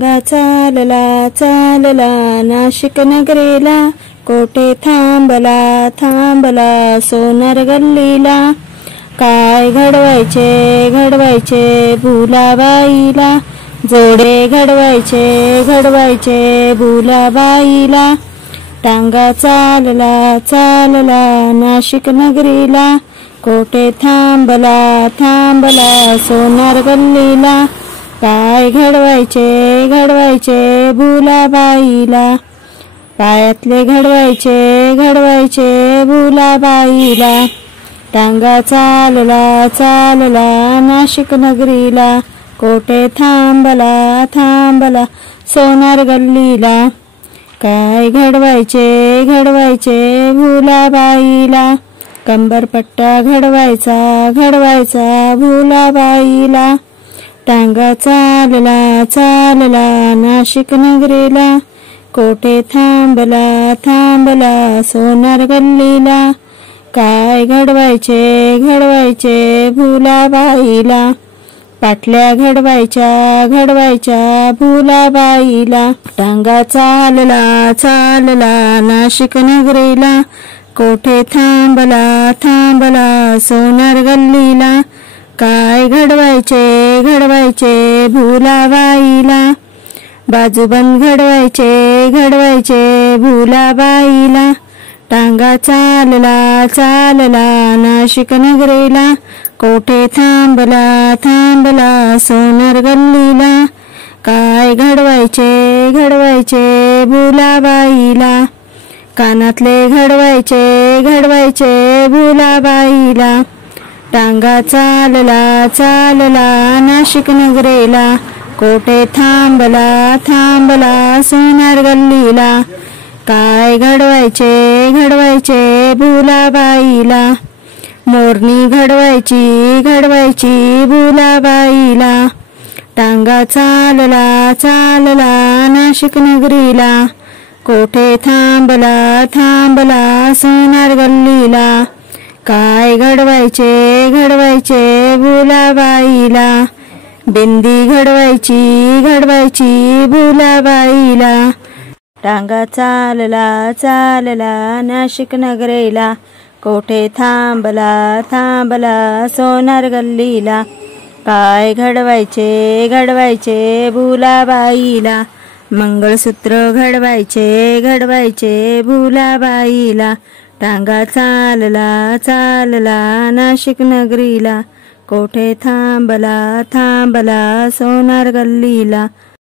टांगा चालला चालला नाशिक नगरीला, कोठे थांबला थांबला सोनार गल्लीला. काय घडवायचे घडवायचे भुलाबाईला, जोडे घडवायचे घडवायचे भुलाबाईला. टांगा चालला चालला नाशिक नगरीला, कोठे थांबला थांबला सोनार गल्लीला. काय घडवायचे घडवायचे भुलाबाईला, पायातले घडवायचे घडवायचे भुलाबाईला. टांगा चालला चालला नाशिक नगरीला, कोठे थांबला थांबला सोनार गल्लीला. काय घडवायचे घडवायचे भुलाबाईला, कंबरपट्टा घडवायचा घडवायचा भुलाबाईला. टांगा चालला चालला नाशिक नगरीला, कोठे थांबला थांबला सोनार गल्लीला. काय घडवायचे घडवायचे भुलाबाईला, पाटल्या घडवायच्या घडवायच्या भुलाबाईला. टांगा चालला चालला नाशिक नगरीला, कोठे थांबला थांबला सोनार गल्लीला. काय घडवायचे घडवायचे भुलाबाईला, बाजूबंद घडवायचे घडवायचे भुलाबाईला. टांगा चालला चालला नाशिक नगरीला, कोठे थांबला थांबला सोनार गल्लीला. काय घडवायचे घडवायचे भुलाबाईला, कानातले घडवायचे घडवायचे भुलाबाईला. टांगा चालला चालला नाशिक नगरीला, कोठे थांबला थांबला सोनार गल्लीला. काय घडवायचे घडवायचे भुलाबाईला, मोरणी घडवायची घडवायची भुलाबाईला. टांगा चालला चालला नाशिक नगरीला, कोठे थांबला थांबला सोनार गल्लीला. काय घडवायचे घडवायचे भुलाबाईला, बिंदी घडवायची घडवायची भुलाबाईला. टांगा चालला चालला नाशिक नगरीला, कोठे थांबला थांबला सोनार गल्लीला. काय घडवायचे घडवायचे भुलाबाईला, मंगळसूत्र घडवायचे घडवायचे भुलाबाईला. टांगा चालला चालला नाशिक नगरीला, कोठे थांबला थांबला सोनार गल्लीला.